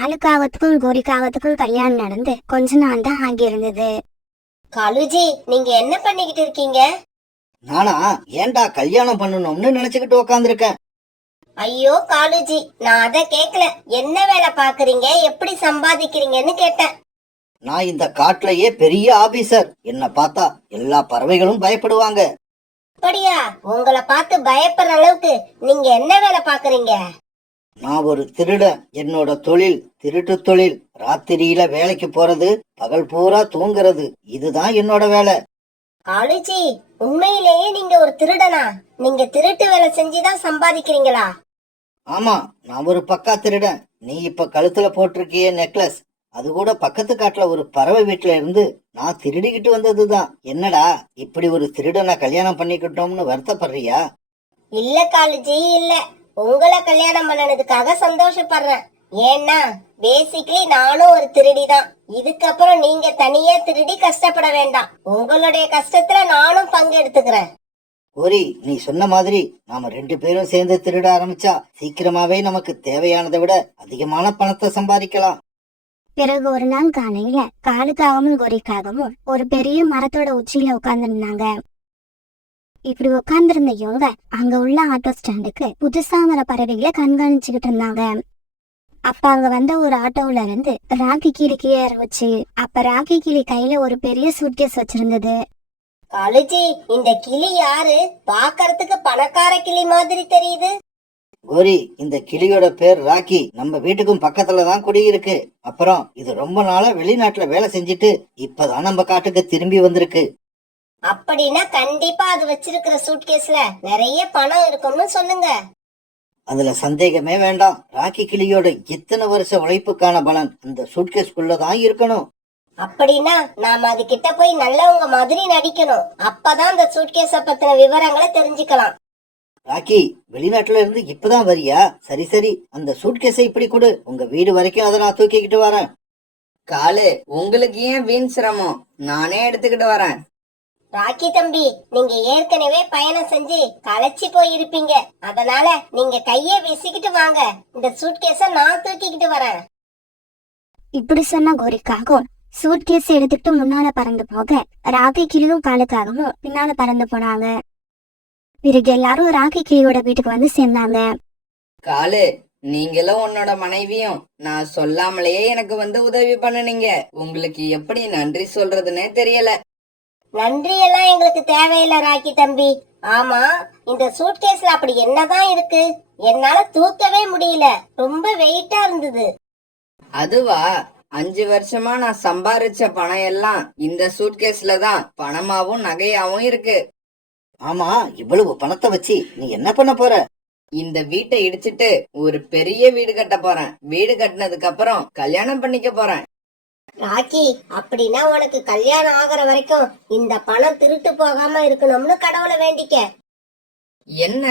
காலுக்காகத்துக்கும் கோரிக்காகத்துக்கும் கல்யாணம் நடந்து கொஞ்ச நாள் தான் ஆகியிருந்தது. காலுஜி, நீங்க என்ன பண்ணிக்கிட்டு இருக்கீங்க? நானா ஏன்டா கல்யாணம் பண்ணணும்னு நினைச்சுக்கிட்டு உக்காந்துருக்கேன். ஐயோ காலுஜி, நான் அத கேக்கல. என்ன வேலை பாக்குறீங்க, எப்படி சம்பாதிக்கிறீங்கன்னு கேட்டேன். நான் இந்த காட்டுலயே பெரிய ஆபீசர். என்ன பார்த்தா எல்லா பறவைகளும் பயப்படுவாங்க. அப்படியா? உங்களை பார்த்து பயப்படுற அளவுக்கு நீங்க என்ன வேலை பாக்குறீங்க? நான் ஒரு திருடன். என்னோட தொழில் திருட்டு தொழில். ராத்திரியில வேலைக்கு போறது, பகல் பூரா தூங்குறது. இதுதான் என்னோட வேலை. காலுஜி, உண்மையிலேயே நீங்க ஒரு திருடனா? நீங்க திருட்டு வேலை செஞ்சுதான் சம்பாதிக்கிறீங்களா? ஆமா, நான் ஒரு பக்கா திருடன். நீ இப்ப கழுத்துல போட்டிருக்கிய நெக்லஸ், அது கூட பக்கத்து காட்டுல ஒரு பறவை வீட்டுல இருந்து நான் திருடிக்கிட்டு வந்ததுதான். என்னடா இப்படி ஒரு திருடனை கல்யாணம் பண்ணிக்கிட்டோம்னு வருத்தப்படுறியா? இல்ல காலுஜி, இல்ல. உங்களை கல்யாணம் பண்ணனதுக்காக சந்தோஷப்படுறேன். ஏன்னா பேசிக்கலி நானும் ஒரு திருடிதான். இதுக்கப்புறம் நீங்க தனியா திருடி கஷ்டப்பட வேண்டாம். உங்களுடைய கஷ்டத்துல நானும் பங்கெடுத்துக்கிறேன். கோரி, நீ சொன்ன மாதிரி நாம 2 பேரும் சேர்ந்து திருட ஆரம்பிச்சா சீக்கிரமாவே நமக்கு தேவையானதை விட அதிகமான பணத்தை சம்பாதிக்கலாம். பிறகு ஒரு நாள் காலையில காலுக்காகவும் கோரிக்காகவும் ஒரு பெரிய மரத்தோட உச்சியில உட்கார்ந்துருந்தாங்க. இப்படி உட்கார்ந்திருந்த இவங்க அங்க உள்ள ஆட்டோ ஸ்டாண்டுக்கு புதுசா வர பறவைகளை கண்காணிச்சுக்கிட்டு இருந்தாங்க. அப்ப அங்க வந்த ஒரு ஆட்டோவுல இருந்து ராக்கி கிளி கீழே இறங்குச்சு. அப்ப ராக்கி கிளி கையில ஒரு பெரிய சூட்கேஸ் வச்சிருந்தது. காலுஜி, இந்த கிளி யாரு? பாக்கறதுக்கு பணக்கார கிளி மாதிரி தெரியுது. கோரி, இந்த கிளியோட பேர் ராக்கி. நம்ம வீட்டுக்கும் பக்கத்துலதான் குடியிருக்கு. அப்புறம் இது ரொம்ப நாளா வெளிநாட்டுல வேலை செஞ்சுட்டு இப்பதான் நம்ம காட்டுக்கு திரும்பி வந்திருக்கு. அப்படின்னா கண்டிப்பா அது வச்சிருக்கிற சூட்கேஸ்ல நிறைய பணம் இருக்கும்னு சொல்லுங்க. அதுல சந்தேகமே வேண்டாம். ராக்கி கிளியோட இத்தனை வருஷ உழைப்புக்கான பலன் அந்த சூட்கேஸ்குள்ளதான் இருக்கணும். அப்படின்னா நாம அது கிட்ட போய் நல்லவங்க மாதிரி நடிக்கணும். அப்பதான் அந்த சூட்கேஸ பத்தின விவரங்களை தெரிஞ்சுக்கலாம். ராக்கி, வெளிநாட்டுல இருந்து இப்பதான் வரியா? சரி சரி, அந்த சூட்கேஸை இப்படி கொடு. உங்க வீடு வரைக்கும் அதை நான் தூக்கிக்கிட்டு வரேன். காலு, உங்களுக்கு ஏன் வீண் சிரமம்? நானே எடுத்துக்கிட்டு வரேன். ராக்கி தம்பி, நீங்க ஏற்கனவே பயணம் செஞ்சு களைச்சி போய் இருப்பீங்க. அதனால நீங்க கைய வீசிக்கிட்டு வாங்க. இந்த சூட்கேஸ நான் தூக்கிக்கிட்டு வரேன். இப்படி சொன்ன கோரிக்காகவும் சூட்கேஸ் எடுத்துட்டு முன்னால பறந்து போக ராக்கி கிளியும் காலுக்காகவும் பின்னால பறந்து போனாங்க. பிறகு எல்லாரும் ராக்கி கிளியோட வீட்டுக்கு வந்து சேர்ந்தாங்க. காலு, நீங்களும் உன்னோட மனைவியும் நான் சொல்லாமலேயே எனக்கு வந்து உதவி பண்ணுனீங்க. உங்களுக்கு எப்படி நன்றி சொல்றதுன்னே தெரியல. நன்றி எல்லாம் எங்களுக்கு தேவையில்லை ராக்கி தம்பி. ஆமா, இந்த சூட்கேஸ்ல அப்படி என்னதான் இருக்கு? என்னால தூக்கவே முடியல. ரொம்ப வெயிட்டா இருந்தது. அதுவா, 5 வருஷமா நான் சம்பாரிச்ச பணம் எல்லாம் இந்த சூட்கேஸ்ல தான் பணமாவும் நகையாவும் இருக்கு. ஆமா, இவ்வளவு பணத்தை வச்சு நீ என்ன பண்ண போற? இந்த வீட்டை இடிச்சிட்டு ஒரு பெரிய வீடு கட்ட போறேன். வீடு கட்டினதுக்கு அப்புறம் கல்யாணம் பண்ணிக்க போறேன். ராக்கி, அப்படின்னா உனக்கு கல்யாணம் ஆகிற வரைக்கும் இந்த பணம் திருட்டு போகாம இருக்கணும்னு கடவுளை வேண்டிக்க. என்ன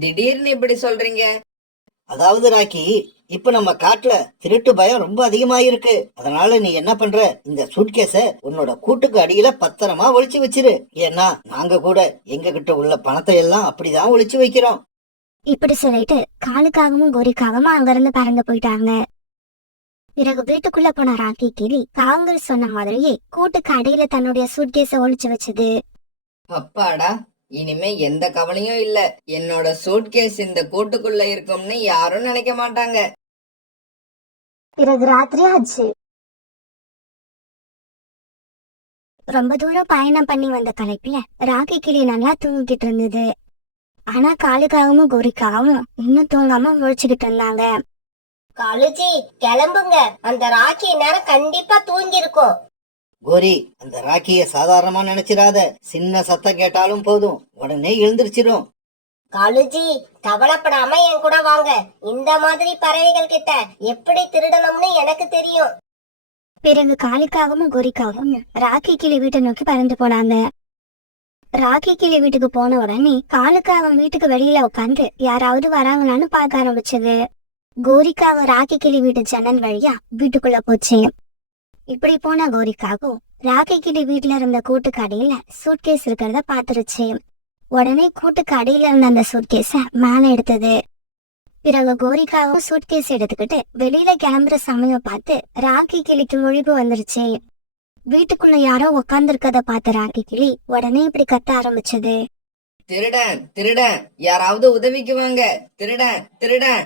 திடீர்னு இப்படி சொல்றீங்க? அதாவது ராக்கி, இப்ப நம்ம காட்டுல திருட்டு பயம் ரொம்ப அதிகமாயிருக்கு. அதனால நீ என்ன பண்ற, இந்த சூட்கேஸ உன்னோட கூட்டுக்கு அடியில பத்திரமா ஒளிச்சு வச்சிரு. ஏன்னா நாங்க கூட எங்க கிட்ட உள்ள பணத்தை எல்லாம் அப்படிதான் ஒளிச்சு வைக்கிறோம். இப்படி சொல்லிட்டு காலுக்காகவும் கோரிக்காகவும் அங்கிருந்து பறந்து போயிட்டாங்க. பிறகு வீட்டுக்குள்ள போன ராக்கி கிளி காங்கள் சொன்ன மாதிரியே கூட்டுக்கு அடியில தன்னுடைய சூட்கேஸ ஒளிச்சு வச்சது. அப்பாடா, இனிமே எந்த கவலையும் இல்ல. என்னோட சூட்கேஸ் இந்த கூட்டுக்குள்ள இருக்கும்னு யாரும் நினைக்க மாட்டாங்க. பிறகு ராத்திரி ஆச்சு. ரொம்ப தூரம் பயணம் பண்ணி வந்த களைப்புல ராக்கி கிளி நல்லா தூங்கிக்கிட்டு இருந்தது. ஆனா காலுக்காகவும் கோரிக்காகவும் இன்னும் தூங்காம முழிச்சுக்கிட்டு இருந்தாங்க. காலுஜி, கிளம்புங்க. அந்த ராக்கி நேரம் கண்டிப்பா தூங்கி இருக்கும். கோரி, அந்த ராக்கிய சாதாரணமா நினைச்சிடாத. சின்ன சத்தம் கேட்டாலும் போதும், உடனே எழுந்திருச்சிடும். காலுஜி, கவலைப்படாம என் கூட வாங்க. இந்த மாதிரி பறவைகள் கிட்ட எப்படி திருடணும்னு எனக்கு தெரியும். பிறகு காலுக்காகவும் கோரிக்காகவும் ராக்கி கிளி வீட்டை நோக்கி பறந்து போனாங்க. ராக்கி கிளி வீட்டுக்கு போன உடனே காலுக்காகவும் வீட்டுக்கு வெளியில உட்காந்து யாராவது வராங்களான்னு பார்க்க ஆரம்பிச்சது. கோரிக்காவும் ராக்கி கிளி வீட்டு ஜன்னல் வழியா வீட்டுக்குள்ள போச்சு. இப்படி போன கோரிக்காவும் ராக்கி கிளி வீட்டுல இருந்த கூட்டுக்கு அடியில சூட்கேஸ் இருக்கிறத பாத்துருச்சு. உடனே கூட்டுக்கு அடியில இருந்த அந்த சூட்கேஸ மேல எடுத்தது. பிறகு கோரிக்காவும் சூட்கேஸ் எடுத்துக்கிட்டு வெளியில கிளம்புற சமயம் பார்த்து ராக்கி கிளிக்கு முழிப்பு வந்துருச்சு. வீட்டுக்குள்ள யாரோ உக்காந்துருக்கத பார்த்த ராக்கி கிளி உடனே இப்படி கத்த ஆரம்பிச்சது. திருடன் திருடன், யாராவது உதவிக்கு வாங்க, திருடன் திருடன்.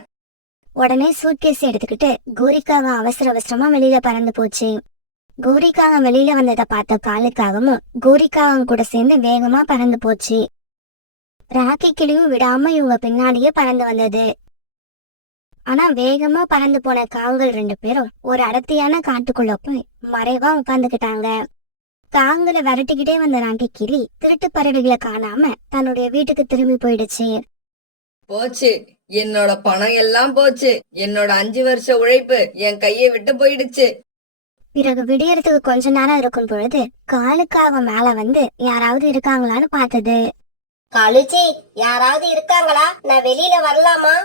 உடனே சூட்கேஸ் எடுத்துக்கிட்டு கோரிக்காவும் அவசர அவசரமா வெளியில பறந்து போச்சு. கோரிக்காவும் வெளியில வந்ததை பார்த்த காலுக்காகவும் கோரிக்காவும் கூட சேர்ந்து வேகமா பறந்து போச்சு. ராக்கி கிளியும் விடாம இவங்க பின்னாடியே பறந்து வந்தது. ஆனா வேகமா பறந்து போன காங்கள் 2 பேரும் ஒரு அடர்த்தியான காட்டுக்குள்ள போய் மறைவா உட்கார்ந்துகிட்டாங்க. காங்களை விரட்டிக்கிட்டே வந்த ராக்கி கிளி திருட்டு பறவைகளை காணாம தன்னுடைய வீட்டுக்கு திரும்பி போயிடுச்சு. போச்சு, என்னோட பணம் எல்லாம் போச்சு. என்னோட 5 வருஷ உழைப்பு என் கையை விட்டு போயிடுச்சு. பிறகு விடியறதுக்கு கொஞ்ச நேரம் இருக்கும் பொழுது காலுக்காக மேல வந்து யாராவது இருக்காங்களான்னு பார்த்தது. காலுஜி, யாராவது இருக்காங்களா? நான் வெளியில வரலாமா?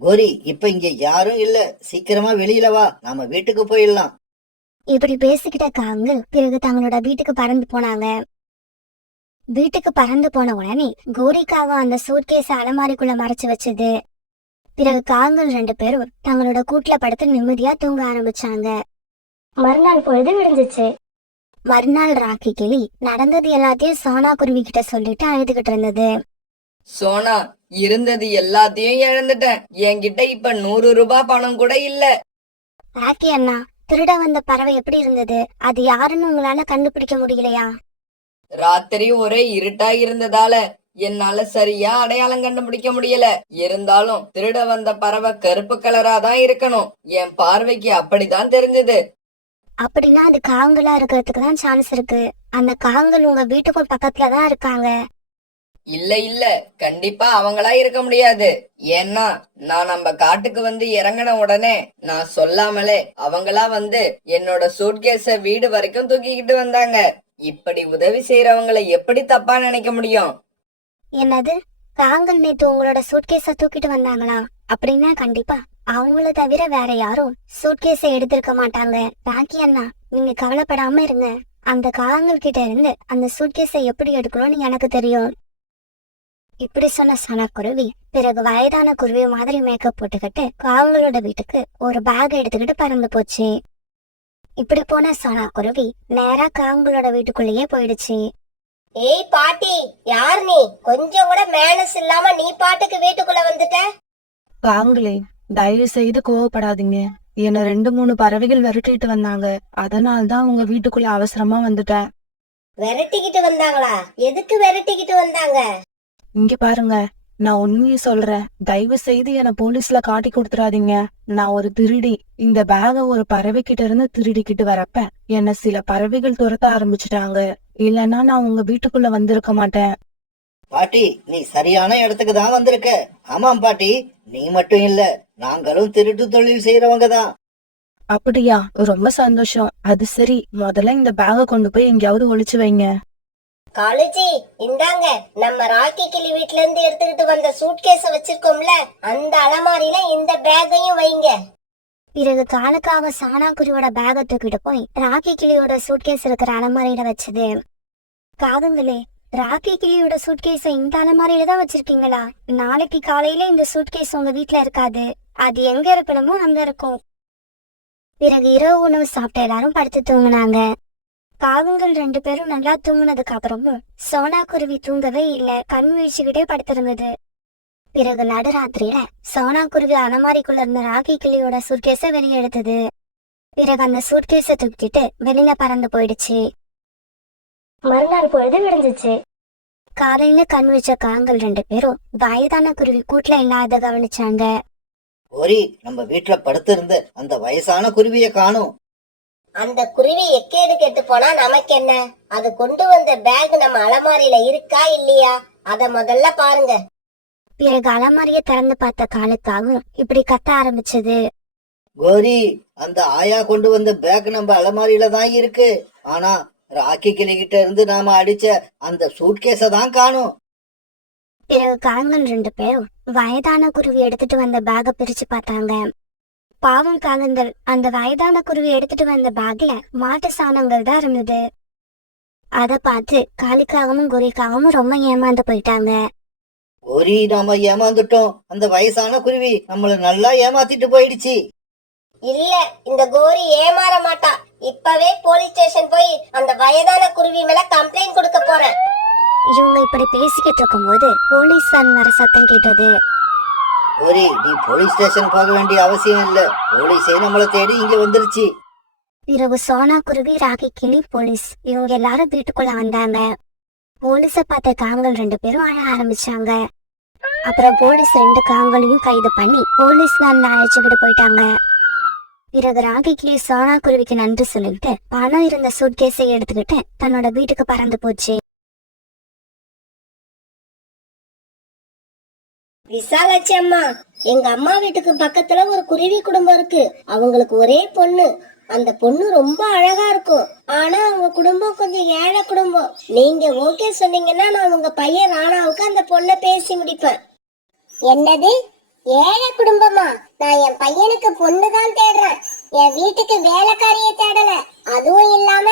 கோரி, இப்ப இங்க யாரும் இல்ல, சீக்கிரமா வெளியில வா, நாம வீட்டுக்கு போயிடலாம். இப்படி பேசிக்கிட்ட காங்கு பிறகு தங்களோட வீட்டுக்கு பறந்து போனாங்க. வீட்டுக்கு பறந்து போன உடனே கோரிக்காக அந்த சூட்கேஸ அலமாரிக்குள்ள மறைச்சு வச்சது. பிறகு காங்கள் 2 பேரும் தங்களோட கூட்டுல படுத்து நிம்மதியா தூங்க ஆரம்பிச்சாங்க. மறுநாள் பொழுது விடிஞ்சிச்சு. மறுநாள் ராக்கி கிளி நடந்தது எல்லாத்தையும் சோனா குருவி கிட்ட சொல்லிட்டு அழுதுகிட்டு இருந்தது. சோனா, இருந்தது எல்லாத்தையும் இழந்துட்டேன். என்கிட்ட இப்ப 100 ரூபாய் பணம் கூட இல்ல. ராக்கி அண்ணா, திருட வந்த பறவை எப்படி இருந்தது? அது யாருன்னு உங்களால கண்டுபிடிக்க முடியலையா? ராத்திரி ஒரே இருட்டா இருந்ததால என்னால சரியா அடையாளம் கண்டுபிடிக்க முடியல. இருந்தாலும் திருட வந்த பறவை கருப்பு கலரா தான் இருக்கணும். என் பார்வைக்கு அப்படிதான் தெரிஞ்சது. அப்படின்னா அது காங்களா இருக்கிறதுக்கு தான் சான்ஸ் இருக்கு. அந்த காங்கள் உங்க வீட்டுக்கும் பக்கத்துலதான் இருக்காங்க. இல்ல இல்ல, கண்டிப்பா அவங்களா இருக்க முடியாது. ஏன்னா நான் நம்ம காட்டுக்கு வந்து இறங்கின உடனே நான் சொல்லாமலே அவங்களா வந்து என்னோட சூட்கேஸ வீடு வரைக்கும் தூக்கிக்கிட்டு வந்தாங்க. இப்படி உதவி செய்யறவங்களை எப்படி தப்பா நினைக்க முடியும்? என்னது, காங்கள் நேத்து உங்களோட சூட்கேஸ தூக்கிட்டு வந்தாங்களா? அப்படின்னா கண்டிப்பா அவங்கள தவிர வேற யாரும் சூட்கேஸ எடுத்திருக்க மாட்டாங்க. ராக்கி அண்ணா, நீங்க கவலைப்படாம இருங்க. அந்த காங்கள் கிட்ட இருந்து அந்த சூட்கேஸ எப்படி எடுக்கணும்னு எனக்கு தெரியும். இப்படி சொன்ன சனக்குருவி பிறகு வயதான குருவி மாதிரி மேக்கப் போட்டுக்கிட்டு காங்களோட வீட்டுக்கு ஒரு பேக் எடுத்துக்கிட்டு பறந்து போச்சு. இப்படி போன சனக்குருவி நேரா காங்களோட வீட்டுக்குள்ளேயே போயிடுச்சு. ஏய் பாட்டி, யார் நீ? கொஞ்சம் கூட மேனஸ் இல்லாம நீ பாட்டுக்கு வீட்டுக்குள்ள வந்துட்ட. வாங்களே, தயவு செய்து கோவப்படாதீங்க. என்ன 2-3 பறவைகள் விரட்டிட்டு வந்தாங்க. அதனால்தான் உங்க வீட்டுக்குள்ள அவசரமா வந்துட்டேன். விரட்டிக்கிட்டு வந்தாங்களா? எதுக்கு விரட்டிக்கிட்டு வந்தாங்க? இங்க பாருங்க, நான் உண்மையை சொல்றேன். தயவு செய்து என்ன போலீஸ்ல காட்டி கொடுத்துறாதீங்க. நான் ஒரு திருடி. இந்த பேக ஒரு பறவை கிட்ட இருந்து திருடிக்கிட்டு வரப்ப என்ன சில பறவைகள் துரத்த ஆரம்பிச்சுட்டாங்க. இல்லன்னா நான் உங்க வீட்டுக்குள்ள வந்திருக்க மாட்டேன். பாட்டி, நீ சரியான இடத்துக்கு தான் வந்திருக்க. ஆமாம் பாட்டி, நீ மட்டும் இல்ல, நாங்களும் திருட்டு தொழில் செய்யறவங்க தான். அப்படியா? ரொம்ப சந்தோஷம். அது சரி, முதல்ல இந்த பேக கொண்டு போய் எங்கேயாவது ஒளிச்சு வைங்க. காலேஜி, இந்தாங்க, நம்ம ராக்கி கிளி வீட்ல இருந்து எடுத்துக்கிட்டு வந்த சூட்கேஸ வச்சிருக்கோம்ல, அந்த அலமாரியில இந்த பேக்கையும் வைங்க. பிறகு காலுக்காக சானாக்குருவியோட பேக தூக்கிட்டு போய் ராக்கி கிளியோட சூட்கேஸ் இருக்கிற அலமாரியில வச்சது. காதுங்களே, ராக்கி கிளியோட சூட்கேஸ இந்த அலமாரியில தான் வச்சிருக்கீங்களா? நாளைக்கு காலையில இந்த சூட்கேஸ் உங்க வீட்டுல இருக்காது. அது எங்க இருக்கணுமோ அங்க இருக்கும். பிறகு இரவு உணவு சாப்பிட்ட எல்லாரும் படுத்து தூங்குனாங்க. காகங்கள் 2 பேரும் நல்லா தூங்குனதுக்கு அப்புறமும் சோனா குருவி தூங்கவே இல்ல, கண் வீழ்ச்சிக்கிட்டே படுத்திருந்தது. பிறகு நடுராத்திரியில சோனா குருவி அலமாரிக்குள்ள இருந்த ராக்கி கிளியோட சூட்கேஸ வெளியே எடுத்தது. பிறகு அந்த சூட்கேஸ தூக்கிட்டு வெளியில பறந்து போயிடுச்சு. மறுநாள் பொழுது விடிஞ்சிச்சு. காலையில கண் வச்ச காகங்கள் 2 பேரும் வயதான குருவி கூட்டுல இல்லாத கவனிச்சாங்க. கோரி, நம்ம வீட்டுல படுத்திருந்த அந்த வயசான குருவிய காணோம். அந்த குருவி எக்கேடு கெட்டு போனா நமக்கு என்ன? அது கொண்டு வந்த பேக் நம்ம அலமாரியில இருக்கா இல்லையா? அத முதல்ல பாருங்க. பிறகு அலமாரிய திறந்து பார்த்த காலுக்காகவும் இப்படி கத்த ஆரம்பிச்சது. கோரி, அந்த ஆயா கொண்டு வந்த பேக் நம்ம அலமாரியில தான் இருக்கு. ஆனா ராக்கி கிளி கிட்ட இருந்து நாம அடிச்ச அந்த சூட்கேஸ தான் காணோம். பிறகு காகங்கள் 2 பேரும் வயதான குருவி எடுத்துட்டு வந்த பேக பிரிச்சு பார்த்தாங்க. பாவம் காகங்கள், அந்த வயதான குருவி எடுத்துட்டு வந்த பேக்ல மாட்டு சாணங்கள் தான் இருந்தது. அத பார்த்து காலிக்காகவும் குறிக்காகவும் ரொம்ப ஏமாந்து போயிட்டாங்க. கோரி, நாம ஏமாந்துட்டோம். அந்த வயசான குருவி நம்மள நல்லா ஏமாத்திட்டு போயிடுச்சு. இல்ல, இந்த கோரி ஏமாற மாட்டா. இப்பவே போலீஸ் ஸ்டேஷன் போய் அந்த வயதான குருவி மேல கம்ப்ளைண்ட் கொடுக்க போறேன். இவங்க இப்படி பேசிக்கிட்டு இருக்கும்போது போலீஸ் வேன் வர சத்தம் கேட்டது. கோரி, நீ போலீஸ் ஸ்டேஷன் போக வேண்டிய அவசியம் இல்ல. போலீஸே நம்மள தேடி இங்க வந்துருச்சு. பிறகு சோனா குருவி, ராக்கி கிளி, போலீஸ் இவங்க எல்லாரும் வீட்டுக்குள்ள வந்தாங்க. போலீஸ பார்த்த காங்கள் 2 பேரும் அழ ஆரம்பிச்சாங்க. அப்புறம் போலீஸ் 2 காங்களையும் கைது பண்ணி போலீஸ் வேன்ல அழைச்சுக்கிட்டு போயிட்டாங்க. பிறகு ராக்கி கிளி சோனா குருவிக்கு நன்றி சொல்லிட்டு பணம் இருந்த சூட்கேஸை எடுத்துக்கிட்டு தன்னோட வீட்டுக்கு பறந்து போச்சு. விசாலாட்சி அம்மா, எங்க அம்மா வீட்டுக்கு பக்கத்துல ஒரு குருவி குடும்பம் இருக்கு. அவங்களுக்கு ஒரே பொண்ணு. அந்த பொண்ணு ரொம்ப அழகா இருக்கும். ஆனா அவங்க குடும்பம் கொஞ்சம் ஏழை குடும்பம். நீங்க ஓகே சொன்னீங்கன்னா நான் உங்க பையன் ராணாவுக்கு அந்த பொண்ணை பேசி முடிப்பேன். என்னது, ஏழை குடும்பமா? நான் என் பையனுக்கு பொண்ணு தான் தேடுறேன். என் வீட்டுக்கு வேலைக்காரிய தேடல. அதுவும் இல்லாம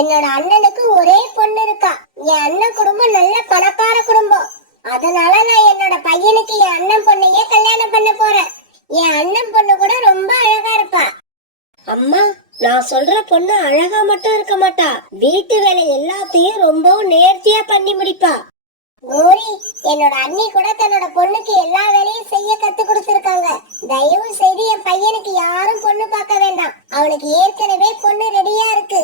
என்னோட அண்ணனுக்கு ஒரே பொண்ணு இருக்கா. என் அண்ணன் குடும்பம் நல்ல பணக்கார குடும்பம். அதனால நான் என்னோட பையனுக்கு என் அண்ணன் பொண்ணையே கல்யாணம் பண்ண போறேன். என் அண்ணன் பொண்ணு கூட ரொம்ப அழகா இருப்பா. அம்மா, நான் சொல்ற பொண்ணு அழகா மட்டும் இருக்க மாட்டா. வீட்டு வேலை எல்லாத்தையும் ரொம்பவும் நேர்த்தியா பண்ணி முடிப்பா. கோரி, என்னோட அண்ணி கூட தன்னோட பொண்ணுக்கு எல்லா வேலையும் செய்ய கத்து கொடுத்திருக்காங்க. தயவு செய்து என் பையனுக்கு யாரும் பொண்ணு பார்க்க வேண்டாம். அவனுக்கு ஏற்கனவே பொண்ணு ரெடியா இருக்கு.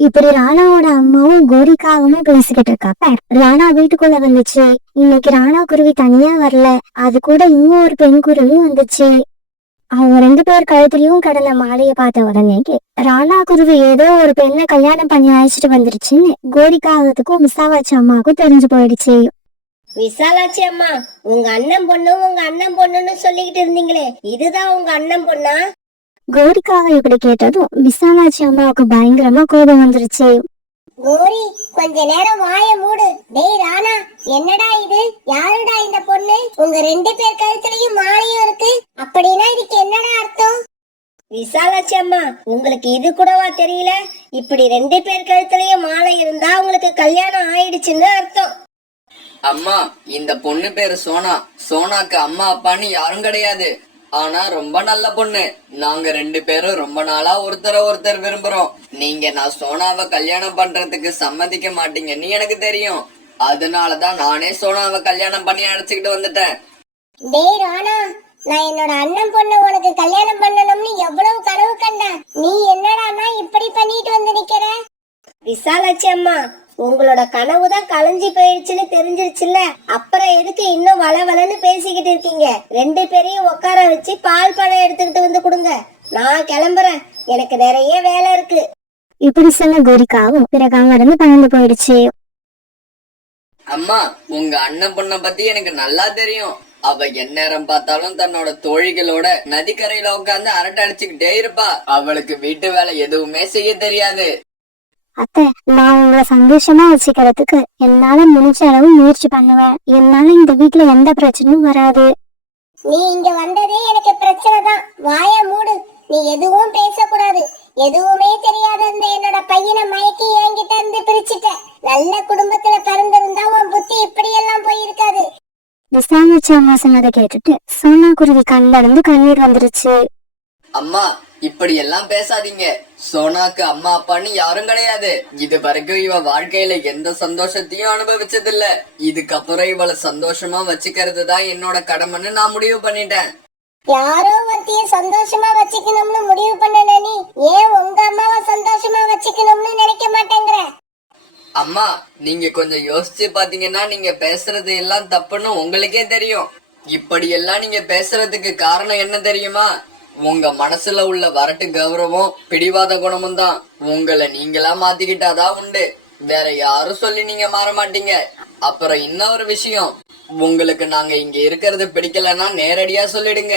இப்படி ராணாவோட அம்மாவும் கோரிக்காகவும் பேசிக்கிட்டு இருக்கப்ப ராணா வீட்டுக்குள்ள வந்துச்சு. இன்னைக்கு ராணா குருவி தனியா வரல, அது கூட இன்னும் ஒரு பெண் குருவி வந்துச்சு. அவங்க 2 பேர் கழுத்துலயும் கடந்த மாலையை பார்த்த உடனே ராணா குருவி ஏதோ ஒரு பெண்ணை கல்யாணம் பண்ணி அழைச்சிட்டு வந்துருச்சுன்னு கோரிக்காகத்துக்கும் விசாலாட்சி அம்மாவுக்கும் தெரிஞ்சு போயிடுச்சு. விசாலாட்சி அம்மா, உங்க அண்ணன் பொண்ணுன்னு சொல்லிக்கிட்டு இருந்தீங்களே, இதுதான் உங்க அண்ணன் பொண்ணா? கோரிக்காக இப்படி கேட்டதும் விசாலாட்சி அம்மாவுக்கு பயங்கரமா கோபம் வந்துருச்சு. கோரி, கொஞ்ச நேரம் வாய மூடு. டேய் ராணா, என்னடா இது? யாருடா இந்த பொண்ணு? உங்க 2 பேர் கழுத்துலயும் மாலையும் இருக்கு. அப்படின்னா இதுக்கு என்னடா அர்த்தம்? விசாலாட்சி அம்மா, உங்களுக்கு இது கூடவா தெரியல? இப்படி 2 பேர் கழுத்துலயும் மாலை இருந்தா உங்களுக்கு கல்யாணம் ஆயிடுச்சுன்னு அர்த்தம். அம்மா, இந்த பொண்ணு பேரு சோனா. சோனாக்கு அம்மா அப்பான்னு யாரும் கிடையாது. ஆனா ரொம்ப நல்ல பொண்ணு. நாங்க 2 பேரும் ரொம்ப நாளா ஒருத்தர் விரும்புறோம். நீங்க நான் சோனாவை கல்யாணம் பண்றதுக்கு சம்மதிக்க மாட்டீங்கன்னு எனக்கு தெரியும். அதனாலதான் நானே சோனாவை கல்யாணம் பண்ணி அழைச்சுக்கிட்டு வந்துட்டேன். டேய் ராணா, நான் என்னோட அண்ணன் பொண்ணு உனக்கு கல்யாணம் பண்ணணும்னு எவ்வளவு கனவு கண்டேன். நீ என்னடானா இப்படி பண்ணிட்டு வந்து நிக்கிற? விசாலாட்சி அம்மா, உங்களோட கனவுதான் கலைஞ்சி போயிடுச்சுன்னு தெரிஞ்சிருச்சுல்ல. அப்புறம் எதுக்கு இன்னும் வளவலன்னு பேசிக்கிட்டு இருக்கீங்க? 2 பேரையும் உட்கார வச்சு பால் பழம் எடுத்துக்கிட்டு வந்து கொடுங்க. நான் கிளம்புறேன், எனக்கு நிறைய வேலை இருக்கு. இப்படி சொன்ன கோரிக்காவும் பிறகு அங்கிருந்து பறந்து போயிடுச்சு. அம்மா, உங்க அண்ணன் பொண்ணை பத்தி எனக்கு நல்லா தெரியும். அவ எந்நேரம் பார்த்தாலும் தன்னோட தோழிகளோட நதிக்கரையில உட்காந்து அரட்டை அடிச்சுக்கிட்டே இருப்பா. அவளுக்கு வீட்டு வேலை எதுவுமே செய்ய தெரியாது. அத்தை, நான் உங்களை சந்தோஷமா வச்சுக்கிறதுக்கு என்னால முடிஞ்ச அளவு முயற்சி பண்ணுவேன். என்னால இந்த வீட்டுல எந்த பிரச்சனையும் வராது. நீ இங்க வந்ததே எனக்கு பிரச்சனை தான். வாய மூடு. நீ எதுவும் பேசக்கூடாது. எதுவுமே தெரியாத இந்த என்னோட பையனை மயக்கி என்கிட்ட இருந்து பிரிச்சுட்ட. நல்ல குடும்பத்துல பிறந்திருந்தா உன் புத்தி இப்படி எல்லாம் போயிருக்காது. விசாலாட்சி அம்மா சொன்னதை கேட்டுட்டு சோனா குருவி கண்ல இருந்து கண்ணீர் வந்துருச்சு. அம்மா, இப்படி எல்லாம் பேசாதீங்க. சோனாக்கு அம்மா அப்பான்னு யாரும் கிடையாது. இது வரைக்கும் இவ வாழ்க்கையில எந்த சந்தோஷத்தையும் அனுபவிச்சதில்ல. இதுக்கப்புறம் இவளை சந்தோஷமா வச்சுக்கிறது தான் என்னோட கடமைன்னு நான் முடிவு பண்ணிட்டேன். யாரோ ஒருத்திய சந்தோஷமா வச்சுக்கணும்னு முடிவு பண்ணல. நீ ஏன் உங்க அம்மாவை சந்தோஷமா வச்சுக்கணும்னு நினைக்க மாட்டேங்கிற? அம்மா, நீங்க கொஞ்சம் யோசிச்சு பாத்தீங்கன்னா நீங்க பேசுறது எல்லாம் தப்புன்னு உங்களுக்கே தெரியும். இப்படி எல்லாம் நீங்க பேசுறதுக்கு காரணம் என்ன தெரியுமா? உங்க மனசுல உள்ள வரட்டு கௌரவம், பிடிவாத குணமும் தான். உங்களை நீங்களா மாத்திக்கிட்டாதான் உண்டு. வேற யாரும் சொல்லி நீங்க மாற மாட்டீங்க. அப்புறம் இன்னொரு விஷயம், உங்களுக்கு நாங்க இங்க இருக்கிறது பிடிக்கலன்னா நேரடியா சொல்லிடுங்க.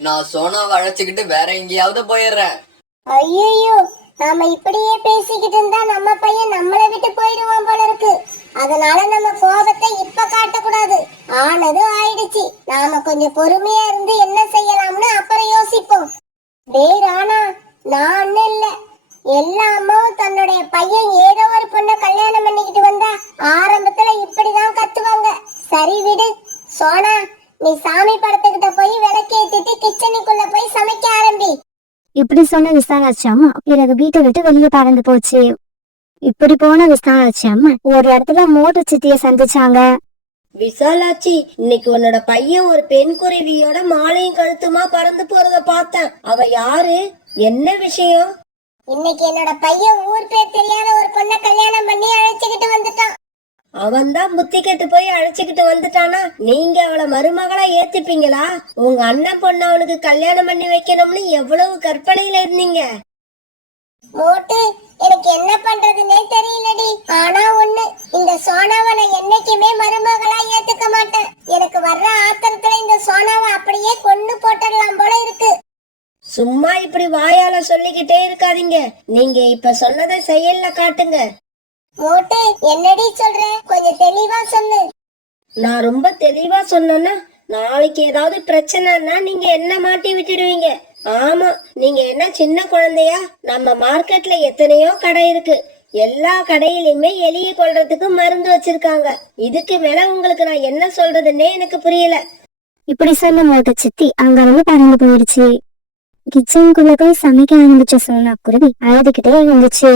நான் சோனாவை அழைச்சுக்கிட்டு வேற எங்கேயாவது போயிடுறேன். ஐயோ, நாம இப்படியே பேசிக்கிட்டு இருந்தா நம்ம பையன் நம்மளை விட்டு போயிடுவான் போல இருக்கு. அதனால நம்ம கோபத்தை இப்ப காட்டக்கூடாது. ஆனது ஆயிடுச்சு. நாம கொஞ்சம் பொறுமையா இருந்து என்ன செய்யலாம்னு அப்புறம் யோசிப்போம். டேய் ராணா, நான் இல்ல, எல்லா அம்மாவும் தன்னுடைய பையன் ஏதோ ஒரு பொண்ணை கல்யாணம் பண்ணிக்கிட்டு வந்தா ஆரம்பத்துல இப்படிதான் கத்துவாங்க. சரி விடு, சோனா, நீ சாமி படத்துக்கிட்ட போய் விளக்கேத்திட்டு கிச்சனுக்குள்ள போய் சமைக்க ஆரம்பி. இப்படி சொன்ன விசாலாட்சி அம்மா பிறகு வீட்டை விட்டு வெளியே பறந்து போச்சு. இப்படி போன விசாலாட்சி அம்மா ஒரு இடத்துல மோட்டு சித்திய சந்திச்சாங்க. விசாலாட்சி, இன்னைக்கு உன்னோட பையன் ஒரு பெண் குருவியோட மாலையும் கழுத்துமா பறந்து போறத பார்த்தேன். அவ யாரு? என்ன விஷயம்? இன்னைக்கு என்னோட பையன் ஊர் பேர் தெரியாத ஒரு பொண்ண கல்யாணம் பண்ணி அழைச்சுக்கிட்டு வந்துட்டான். அவன் தான் புத்தி கெட்டு போய் அழைச்சுக்கிட்டு வந்துட்டானா? நீங்க அவளை மருமகளா ஏத்துப்பீங்களா? உங்க அண்ணன் பொண்ணு அவனுக்கு கல்யாணம் பண்ணி வைக்கணும்னு எவ்வளவு கற்பனையில இருந்தீங்க. மோட்டு, எனக்கு என்ன பண்றதுன்னே தெரியலடி. ஆனா ஒண்ணு, இந்த சோனாவை நான் என்னைக்குமே மருமகளா ஏத்துக்க மாட்டேன். எனக்கு வர்ற ஆத்திரத்துல இந்த சோனாவை அப்படியே கொன்னு போட்டுடலாம் போல இருக்கு. சும்மா இப்படி வாயால சொல்லிக்கிட்டே இருக்காதீங்க. நீங்க இப்ப சொன்னதை செயல்ல காட்டுங்க. மோட்டு, என்னடி சொல்ற? கொஞ்சம் தெளிவா சொல்லு. நான் ரொம்ப தெளிவா சொன்னேன்னா நாளைக்கு ஏதாவது பிரச்சனைன்னா நீங்க என்ன மாட்டி விட்டுடுவீங்க. ஆமா, நீங்க என்ன சின்ன குழந்தையா? நம்ம மார்க்கெட்ல எத்தனையோ கடை இருக்கு. எல்லா கடையிலுமே எலியை கொல்றதுக்கு மருந்து வச்சிருக்காங்க. இதுக்கு மேல உங்களுக்கு நான் என்ன சொல்றதுன்னே எனக்கு புரியல. இப்படி சொல்ல மோட்டு சித்தி அங்க இருந்து பறந்து போயிடுச்சு. கிச்சனுக்குள்ள போய் சமைக்க ஆரம்பிச்ச சோனா குருவி அழுதுகிட்டே இருந்துச்சு.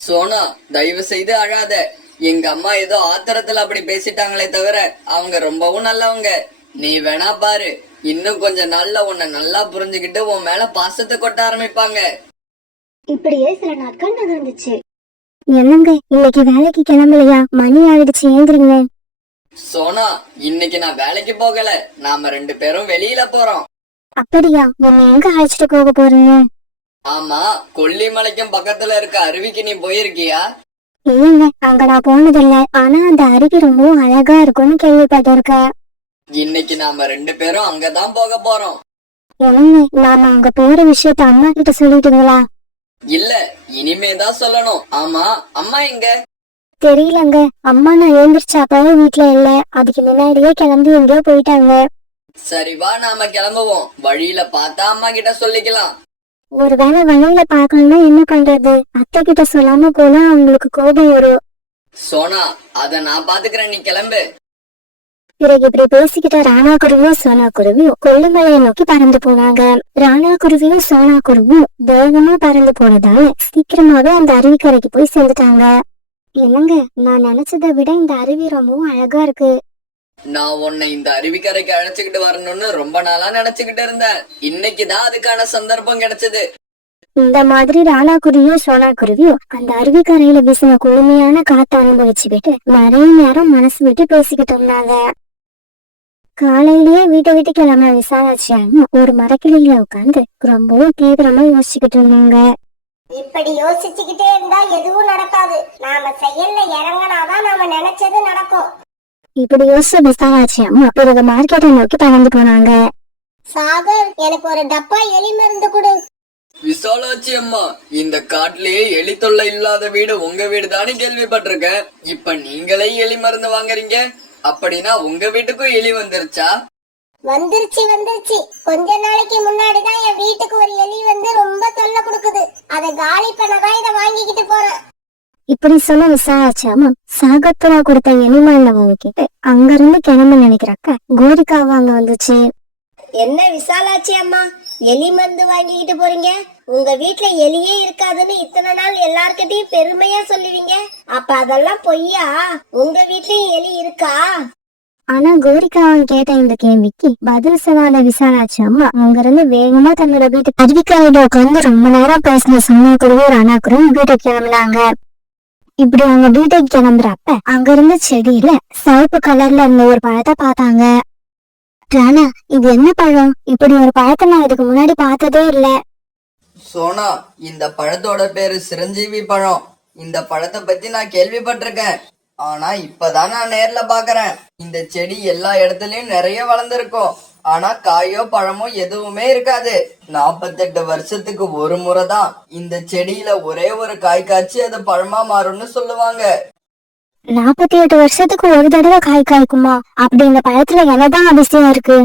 சோனா, தயவு செய்து அழாத. எங்க அம்மா ஏதோ ஆத்திரத்துல அப்படி பேசிட்டாங்களே தவிர அவங்க ரொம்பவும் நல்லவங்க. நீ வேணா பாரு, இன்னும் கொஞ்ச நாள்ல உன்னை நல்லா புரிஞ்சுக்கிட்டு உன் மேல பாசத்தை கொட்ட ஆரம்பிப்பாங்க. இப்படியே சில நாட்கள் நகர்ந்துச்சு. என்னங்க இன்னைக்கு வேலைக்கு கிளம்பலையா? மணி ஆயிடுச்சு, ஏந்திரிங்க. சோனா, இன்னைக்கு நான் வேலைக்கு போகல. நாம 2 பேரும் வெளியில போறோம். அப்படியா? உன்னை எங்க அழைச்சிட்டு போக போறீங்க? ஆமா, கொல்லிமலைக்கும் பக்கத்துல இருக்க அருவிக்கு நீ போயிருக்கியா? இல்லைங்க, அங்க நான் போனதில்ல. ஆனா அந்த அருவி ரொம்பவும் அழகா இருக்கும்னு கேள்விப்பட்டிருக்கேன். இன்னைக்கு நாம 2 பேரும் அங்கதான் போக போறோம். என்னங்க, நாம அங்க போற விஷயத்த அம்மா கிட்ட சொல்லிட்டீங்களா? இல்ல, இனிமேதான் சொல்லணும். ஆமா, அம்மா எங்க? தெரியலங்க. அம்மா நான் எழுந்திரிச்சாப்பவே வீட்டுல இல்ல. அதுக்கு முன்னாடியே கிளம்பி எங்கேயோ போயிட்டாங்க. சரி வா, நாம கிளம்புவோம். வழியில பார்த்தா அம்மா கிட்ட சொல்லிக்கலாம். ஒருவேளை வழியில பாக்கணும்னா என்ன பண்றது? அத்தை கிட்ட சொல்லாம போனா அவங்களுக்கு கோபம் வரும். சோனா, அத நான் பாத்துக்கிறேன், நீ கிளம்பு. பிறகு இப்படி பேசிக்கிட்ட ராணா குருவியும் சோனா குருவியும் கொல்லிமலையை நோக்கி பறந்து போனாங்க. ராணா குருவியும் சோனா குருவியும் வேகமா பறந்து போனதால சீக்கிரமாவே அந்த அருவிக்கரைக்கு போய் சேர்ந்துட்டாங்க. என்னங்க, நான் நினைச்சதை விட இந்த அருவி ரொம்பவும் அழகா இருக்கு. நான் உன்னை இந்த அருவிக்கரைக்கு அழைச்சுக்கிட்டு வரணும்னு ரொம்ப நாளா நினைச்சுக்கிட்டு இருந்தேன். இன்னைக்குதான் அதுக்கான சந்தர்ப்பம் கிடைச்சது. இந்த மாதிரி ராணா குருவியும் சோனா குருவியும் அந்த அருவிக்கரையில வீசின குளுமையான காத்த அனுபவிச்சுக்கிட்டு நிறைய நேரம் மனசு விட்டு பேசிக்கிட்டு இருந்தாங்க. காலையிலேயே வீட்டை விட்டு கிளம்பின விசாலாட்சி அம்மா ஒரு மரக்கிளையில உட்காந்து ரொம்பவும் தீவிரமா யோசிச்சுக்கிட்டு இருந்தாங்க. இப்படி யோசிச்சுக்கிட்டே இருந்தா எதுவும் நடக்காது. நாம செயல்ல இறங்கினாதான் நாம நினைச்சது நடக்கும். இப்படி யோசிச்ச விசாலாட்சி அம்மா பிறகு மார்க்கெட்டை நோக்கி பறந்து போனாங்க. சாகர், எனக்கு ஒரு டப்பா எலி மருந்து கொடு. விசாலாட்சி அம்மா, இந்த காட்டுலயே எலி தொல்லை இல்லாத வீடு உங்க வீடு தானே கேள்விப்பட்டிருக்கேன். இப்ப நீங்களே எலி மருந்து வாங்குறீங்க. அப்படின்னா உங்க வீட்டுக்கும் எலி வந்துருச்சா? வந்துருச்சு. கொஞ்ச நாளைக்கு முன்னாடிதான் என் வீட்டுக்கு ஒரு எலி வந்து ரொம்ப தொல்லை கொடுக்குது. அதை காலி பண்ணதான் இதை வாங்கிக்கிட்டு போறேன். இப்படி சொன்ன விசாலாட்சி அம்மா சாகத்துரா கொடுத்த எலிமருந்தை வாங்கிக்கிட்டு அங்க இருந்து கிளம்ப நினைக்கிறப்ப கோரிக்காவும் அங்க வந்துச்சு. என்ன விசாலாட்சி அம்மா, எலி மருந்து வாங்கிக்கிட்டு போறீங்க? உங்க வீட்டுல எலியே இருக்காதுன்னு இத்தனை நாள் எல்லார்கிட்டயும் பெருமையா சொல்லுவீங்க. அப்ப அதெல்லாம் பொய்யா? உங்க வீட்லயும் எலி இருக்கா? ஆனா கோரிக்காவன் கேட்ட இந்த கேள்விக்கு பதில் சொல்லாத விசாலாட்சி அம்மா அங்க இருந்து வேகமா தன்னோட வீட்டுக்கு அருவிக்கரையில உட்காந்து ரொம்ப நேரம் பேசின சோனா குருவியும் ராணா குருவியும் வீட்டுக்கு கிளம்பினாங்க. இப்படி அவங்க வீட்டுக்கு கிளம்புறப்ப அங்க இருந்த செடியில சிவப்பு கலர்ல இருந்த ஒரு பழத்தை பார்த்தாங்க. ராணா, இது என்ன பழம்? இப்படி ஒரு பழத்தை நான் இதுக்கு முன்னாடி பார்த்ததே இல்ல. சோனா, இந்த பழத்தோட பேரு சிரஞ்சீவி பழம். இந்த பழத்தை பத்தி நான் கேள்விப்பட்டிருக்கேன். ஆனா இப்பதான் நான் நேர்ல பாக்குறேன். இந்த செடி எல்லா இடத்துலயும் நிறைய வளர்ந்துருக்கும். ஆனா காயோ பழமோ எதுவுமே இருக்காது. 48 வருஷத்துக்கு ஒரு முறைதான் இந்த செடியில ஒரே ஒரு காய் காய்ச்சி அது பழமா மாறும்னு சொல்லுவாங்க. 48 வருஷத்துக்கு ஒரு தடவை காய் காய்க்குமா? அப்படி இந்த பழத்துல என்னதான் அதிசயம் இருக்கு?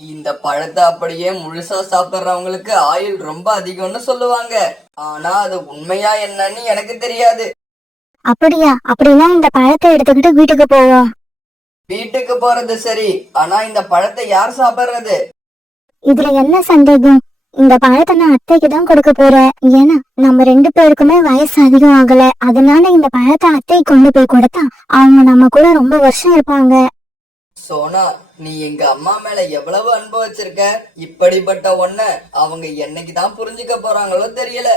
இந்த பழத்தை அப்படியே முழுசா சாப்பிடுறவங்களுக்கு ஆயுள் ரொம்ப அதிகம்னு சொல்லுவாங்க. ஆனா அது உண்மையா என்னன்னு எனக்கு தெரியாது. அப்படியா? அப்படின்னா இந்த பழத்தை எடுத்துக்கிட்டு வீட்டுக்கு போவோம். வீட்டுக்கு போறது சரி, ஆனா இந்த பழத்தை யார் சாப்பிடுறது? இதுல என்ன சந்தேகம்? இந்த பழத்தை நான் அத்தைக்கு தான் கொடுக்க போறேன். ஏன்னா நம்ம 2 பேருக்குமே வயசு அதிகம் ஆகல. அதனால இந்த பழத்தை அத்தை கொண்டு போய் கொடுத்தா அவங்க நம்ம கூட ரொம்ப வருஷம் இருப்பாங்க. சோனா, நீ எங்க அம்மா மேல எவ்வளவு அன்பு வச்சிருக்க. இப்படிப்பட்ட ஒன்ன அவங்க என்னைக்குதான் புரிஞ்சுக்க போறாங்களோ தெரியல.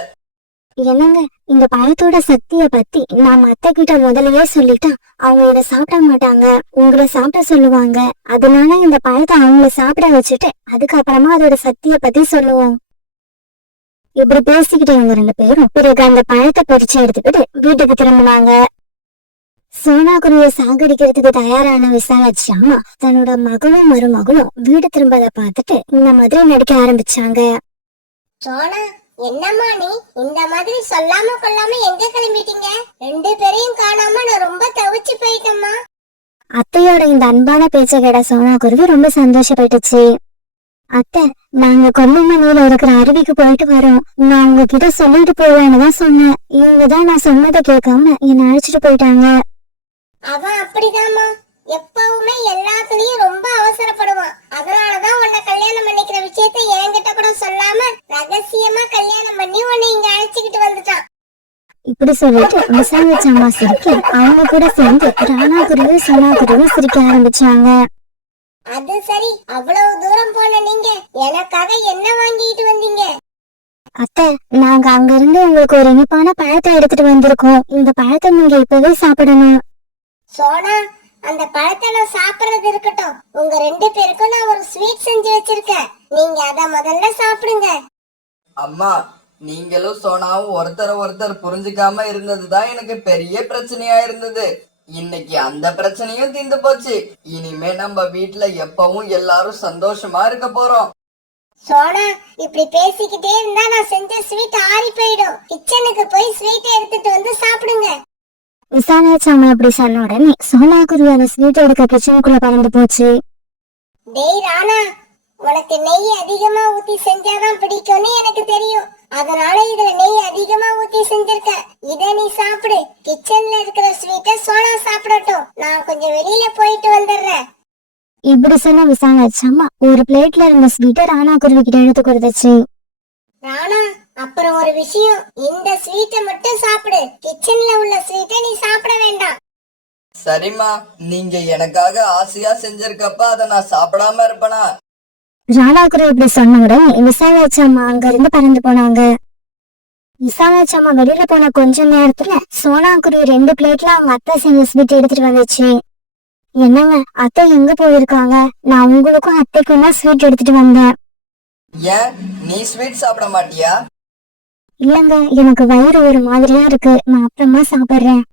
என்னங்க, இந்த பழத்தோட சக்திய பத்தி நாம அத்தை கிட்ட முதல்லயே சொல்லிட்டா அவங்க இத சாப்பிட மாட்டாங்க, உங்களை சாப்பிட சொல்லுவாங்க. அதனால இந்த பழத்தை அவங்கள சாப்பிட வச்சுட்டு அதுக்கப்புறமா அதோட சக்திய பத்தி சொல்லுவோம். இப்படி பேசிக்கிட்டு இவங்க 2 பேரும் பிறகு அந்த பழத்தை பறிச்சு எடுத்துக்கிட்டு வீட்டுக்கு திரும்பினாங்க. சோனா குருவியை சாகடிக்கிறதுக்கு தயாரான விசாலாட்சி அம்மா தன்னோட மகளும் மருமகளும் வீடு திரும்பதை பார்த்துட்டு இந்த மாதிரி நடிக்க ஆரம்பிச்சாங்க. சோனா, என்னம்மா நீ இந்த மாதிரி சொல்லாம கொள்ளாம எங்க கிளம்பிட்டீங்க? 2 பேரையும் காணாம நான் ரொம்ப தவிச்சு போயிட்டேம்மா. அத்தையோட இந்த அன்பான பேச்ச கேட்ட சோனா குருவி ரொம்ப சந்தோஷப்பட்டுச்சு. அத்தை, நாங்க கொல்லிமலையில இருக்கிற அருவிக்கு போயிட்டு வரோம். நான் உங்ககிட்ட சொல்லிட்டு போவேன்னு தான் சொன்னேன். இவங்கதான் நான் சொன்னதை கேட்காம என்னை அழைச்சிட்டு போயிட்டாங்க. அவன் அப்படிதாம்மா, எப்பவுமே எல்லாத்துலயும் ரொம்ப அவசரப்படுவான். அதனாலதான் உன்னை கல்யாணம் பண்ணிக்கிற விஷயத்த என்கிட்ட கூட சொல்லாம ரகசியமா கல்யாணம் பண்ணி உன்னை இங்க அழைச்சுக்கிட்டு வந்துட்டான். இப்படி சொல்லிட்டு விசாலாட்சி அம்மா சிரிக்க அவங்க கூட சேர்ந்து ராணா குருவி சோனா குருவி சிரிக்க ஆரம்பிச்சாங்க. அது சரி, அவ்வளவு தூரம் போன நீங்க எனக்காக என்ன வாங்கிட்டு வந்தீங்க? அத்தை, நாங்க அங்க இருந்து உங்களுக்கு ஒரு இனிப்பான பழத்தை எடுத்துட்டு வந்திருக்கோம். இந்த பழத்தை நீங்க இப்பவே சாப்பிடணும். சோனா, அந்த பழத்தை நான் சாப்பிடுறது இருக்கட்டும், உங்க 2 பேருக்கும் நான் ஒரு ஸ்வீட் செஞ்சு வச்சிருக்கேன். நீங்க அத முதல்ல சாப்பிடுங்க. அம்மா, நீங்களும் சோனாவும் ஒருத்தர் புரிஞ்சுக்காம இருந்ததுதான் எனக்கு பெரிய பிரச்சனையா இருந்தது. இன்னைக்கு அந்த பிரச்சனையும் தீர்ந்து போச்சு. இனிமே நம்ம வீட்டுல எப்பவும் எல்லாரும் சந்தோஷமா இருக்க போறோம். சோனா, இப்படி பேசிக்கிட்டே இருந்தா நான் செஞ்ச ஸ்வீட் ஆறி போயிடும். கிச்சனுக்கு போய் ஸ்வீட் எடுத்துட்டு வந்து சாப்பிடுங்க. விசாலாட்சி அம்மா அப்படி சொன்ன உடனே சோனா குருவி அந்த ஸ்வீட் எடுக்க கிச்சனுக்குள்ள பறந்து போச்சு. டேய் ராணா, உனக்கு நெய் அதிகமா ஊத்தி செஞ்சாதான் பிடிக்கும்னு எனக்கு தெரியும். அதனால இதுல நெய் அதிகமா ஊத்தி செஞ்சிருக்கேன். இத நீ சாப்பிடு. கிச்சன்ல இருக்கிற ஸ்வீட்டை சோனா சாப்பிடட்டும். நான் கொஞ்சம் வெளியில போயிட்டு வந்துடுறேன். இப்படி சொன்ன விசாலாட்சி அம்மா ஒரு பிளேட்ல இருந்த ஸ்வீட்டை ராணா குருவி கிட்ட எடுத்து கொடுத்துச்சு. ராணா, அப்புறம் ஒரு விஷயம், இந்த ஸ்வீட்டை மட்டும் சாப்பிடு. கிச்சன்ல உள்ள ஸ்வீட்டை நீ சாப்பிட வேண்டாம். சரிம்மா, நீங்க எனக்காக ஆசையா செஞ்சிருக்கப்ப அதை நான் சாப்பிடாம இருப்பனா? ராணா குருவி இப்படி சொன்ன உடனே விசாலாட்சி அம்மா அங்க இருந்து பறந்து போனாங்க. விசாலாட்சி அம்மா வெளியில போன கொஞ்ச நேரத்துல சோனா குருவி 2 பிளேட்ல அவங்க அத்தை செஞ்ச ஸ்வீட் எடுத்துட்டு வந்துச்சு. என்னங்க, அத்தை எங்க போயிருக்காங்க? நான் உங்களுக்கும் அத்தைக்கும் தான் ஸ்வீட் எடுத்துட்டு வந்தேன். ஏன், நீ ஸ்வீட் சாப்பிட மாட்டியா? இல்லங்க, எனக்கு வயிறு ஒரு மாதிரியா இருக்கு. நான் அப்புறமா சாப்பிடுறேன்.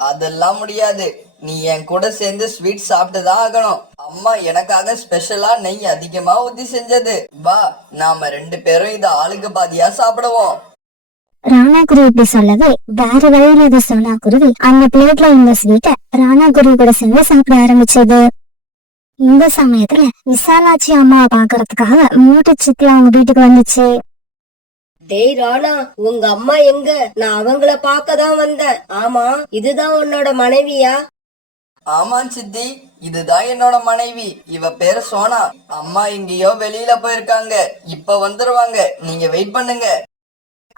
அதெல்லாம் முடியாது. நீ என் கூட சேர்ந்து ஸ்வீட் சாப்பிட்டுதான் ஆகணும். அம்மா எனக்காக ஸ்பெஷலா நெய் அதிகமா ஊத்தி செஞ்சது. வா, நாம 2 பேரும் இத ஆளுக்கு பாதியா சாப்பிடுவோம். ராணா குருவி இப்படி சொல்லவே வேற வழியில சோனா குருவி அந்த பிளேட்ல இருந்த ஸ்வீட்டை ராணா குருவி கூட சேர்ந்து சாப்பிட ஆரம்பிச்சது. இந்த சமயத்துல விசாலாட்சி அம்மாவை பாக்குறதுக்காக மூட்டை சித்தி அவங்க வீட்டுக்கு வந்துச்சு. டேய் ராணா, உங்க அம்மா எங்க? நான் அவங்கள பார்க்கதான் வந்தேன். ஆமா, இதுதான் உன்னோட மனைவியா? ஆமா சித்தி, இதுதான் என்னோட மனைவி. இவ பேரு சோனா. அம்மா எங்கேயோ வெளியில போயிருக்காங்க. இப்ப வந்துருவாங்க. நீங்க வெயிட் பண்ணுங்க.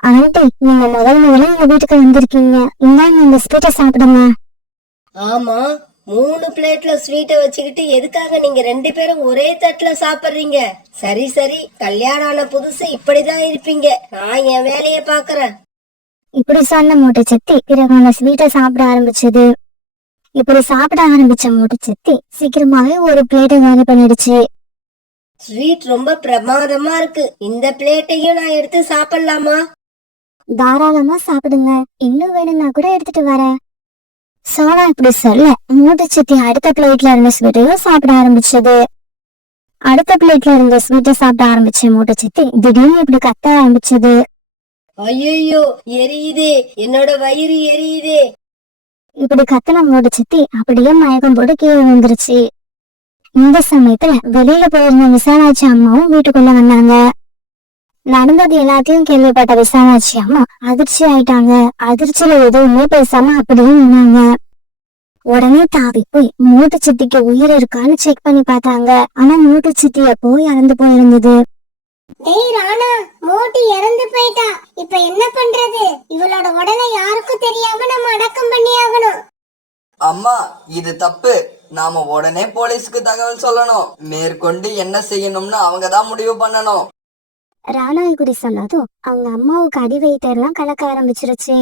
ஆண்டி, நீங்க முதல்ல எங்க வீட்டுக்கு வந்திருக்கீங்க. இந்தாங்க இந்த ஸ்வீட்டை சாப்பிடுங்க. ஆமா, 3 பிளேட்ல ஸ்வீட்டை வச்சுக்கிட்டு எதுக்காக நீங்க 2 பேரும் ஒரே தட்டுல சாப்பிடுறீங்க? சரி சரி, கல்யாணம் ஆன புதுசு இப்படிதான் இருப்பீங்க. நான் என் வேலைய பாக்குறேன். இப்படி சொன்ன மூட்டை சித்தி பிறகு அந்த ஸ்வீட்டை சாப்பிட ஆரம்பிச்சது. இப்படி சாப்பிட ஆரம்பிச்ச மூட்டை சித்தி சீக்கிரமாவே ஒரு பிளேட்டை காலி பண்ணிடுச்சு. ஸ்வீட் ரொம்ப பிரமாதமா இருக்கு. இந்த பிளேட்டையும் நான் எடுத்து சாப்பிடலாமா? தாராளமா சாப்பிடுங்க. இன்னும் வேணும்னா கூட எடுத்துட்டு வரேன். சோனா இப்படி சொல்ல மூட்டை சித்தி அடுத்த பிளேட்ல இருந்த ஸ்வீட்டையும் சாப்பிட ஆரம்பிச்சது. அடுத்த பிளேட்ல இருந்த ஸ்வீட்டை சாப்பிட ஆரம்பிச்ச மூட்டை சித்தி திடீர்னு இப்படி கத்த ஆரம்பிச்சது. ஐயோ, எரியுதே, என்னோட வயிறு எரியுதே. இப்படி கத்தன மூட்டை சித்தி அப்படியே மயக்கம் போட்டு கீழே விழுந்துருச்சு. இந்த சமயத்துல வெளியில போயிருந்த விசாலாட்சி அம்மாவும் வீட்டுக்குள்ள வந்தாங்க. நடந்தது எல்லாத்தையும் கேள்விப்பட்ட விசாலாட்சி அம்மா அதிர்ச்சி ஆயிட்டாங்க. அதிர்ச்சியில எதுவுமே பேசாம அப்படியே நின்னாங்க. உடனே தாவி போய் மூட்டு சித்திக்கு உயிர் இருக்கான்னு செக் பண்ணி பார்த்தாங்க. ஆனா மூட்டு சித்தி அப்போ இறந்து போயிருந்தது. டேய் ராணா, மோட்டி இறந்து போயிட்டா. இப்ப என்ன பண்றது? இவளோட உடலை யாருக்கும் தெரியாம நம்ம அடக்கம் பண்ணி ஆகணும். அம்மா, இது தப்பு. நாம உடனே போலீஸ்க்கு தகவல் சொல்லணும். மேற்கொண்டு என்ன செய்யணும்னு அவங்க தான் முடிவு பண்ணணும். ராணா இப்படி சொன்னதும் அவங்க அம்மாவுக்கு அடி வயிற்றெல்லாம் கலக்க ஆரம்பிச்சிருச்சு.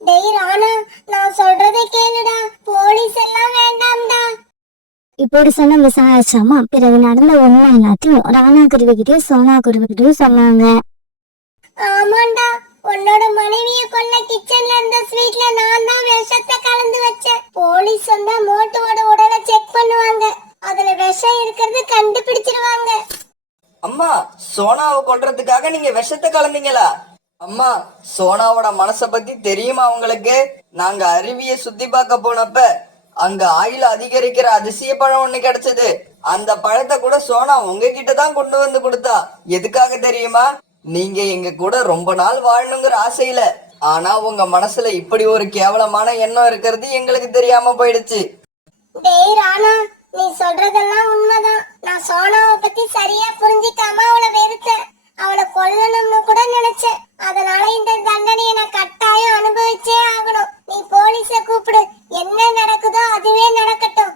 டேய் ராணா, நான் சொல்றதை கேளுடா. போலீஸ் எல்லாம் வேண்டாம்டா. இப்படி சொன்ன விசாரிச்சாமா பிறகு நடந்த உண்மை எல்லாத்தையும் ராணா குருவிகிட்டயும் சோனா குருவிகிட்டயும் சொன்னாங்க. ஆமாண்டா, உன்னோட மனைவிய கொல்ல கிச்சன்ல இருந்த ஸ்வீட்ல நான் தான் விஷத்தை கலந்து வச்சேன். போலீஸ் வந்தா மோட்டுவோட உடலை செக் பண்ணுவாங்க. அதுல விஷம் இருக்கிறது கண்டுபிடிச்சிருவாங்க. அம்மா, சோனாவை கொல்றதுக்காக நீங்க விஷத்தை கலந்தீங்களா? அம்மா, சோனாவோட மனச பத்தி தெரியுமா உங்களுக்கு? நாங்க அருவியை சுத்தி பார்க்க போனப்ப அங்க ஆயுள் அதிகரிக்கிற அதிசய பழம் ஒண்ணு கிடைச்சது. அந்த பழத்தை கூட சோனா உங்ககிட்ட தான் கொண்டு வந்து கொடுத்தா. எதுக்காக தெரியுமா? நீங்க எங்க கூட ரொம்ப நாள் வாழணுங்கிற ஆசையில. ஆனா உங்க மனசுல இப்படி ஒரு கேவலமான எண்ணம் இருக்கிறது எங்களுக்கு தெரியாம போயிடுச்சு. டேய் ராணா, நீ சொல்றதெல்லாம் உண்மைதான். நான் சோனாவை பத்தி சரியா புரிஞ்சிக்காம அவளை வெறுத்தேன். அவளை கொல்லணும்னு கூட நினைச்சேன். அதனால இந்த தண்டனையை நான் கட்டாயம் அனுபவிச்சே ஆகணும். நீ போலீஸ கூப்பிடு. என்ன நடக்குதோ அதுவே நடக்கட்டும்.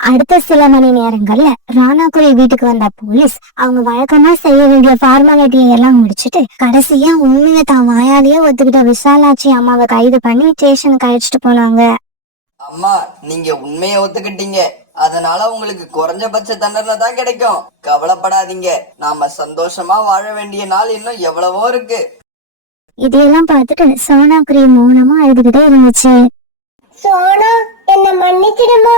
அடுத்த சில மணி நேரங்கள்ல ராணாக்குடி வீட்டுக்கு வந்த போலீஸ் அவங்க வழக்கமா செய்ய வேண்டிய ஃபார்மாலிட்டியை எல்லாம் முடிச்சிட்டு கடைசியா உண்மையை தான் வாயாலேயே ஒத்துக்கிட்ட விசாலாட்சி அம்மாவை கைது பண்ணி ஸ்டேஷனுக்கு அழைச்சிட்டு போனாங்க. அம்மா, நீங்க உண்மையை ஒத்துக்கிட்டீங்க. அதனால உங்களுக்கு குறைஞ்சபட்ச தண்டனை தான் கிடைக்கும். கவலைப்படாதீங்க. நாம சந்தோஷமா வாழ வேண்டிய நாள் இன்னும் எவ்வளவோ இருக்கு. இதையெல்லாம் பார்த்துட்டு சோனாக்குடி மௌனமா அழுதுகிட்டே இருந்துச்சு. சோனா, என்ன மன்னிச்சிடுமா.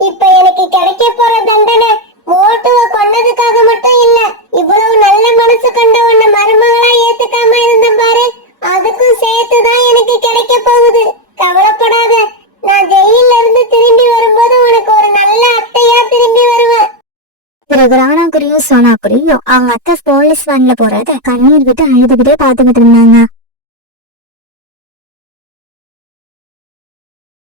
இப்ப எனக்கு கிடைக்க போற தண்டனை மோட்டுவை கொன்னதுக்காக மட்டும் இல்ல. இவ்வளவு நல்ல மனசு கொண்ட உன்னை மருமகளா ஏத்துக்காம இருந்த பாரு, அதுக்கும் சேர்த்துதான் எனக்கு கிடைக்க போகுது. கவலைப்படாத. நான் ஜெயில இருந்து திரும்பி வரும்போது உனக்கு ஒரு நல்ல அத்தையா திரும்பி வருவேன். பிறகு ராணாக்குடியும் சோனாக்குடியும் அவங்க அத்தை போலீஸ் வேன்ல போறத கண்ணீர் விட்டு அழுதுகிட்டே பாத்துக்கிட்டு இருந்தாங்க.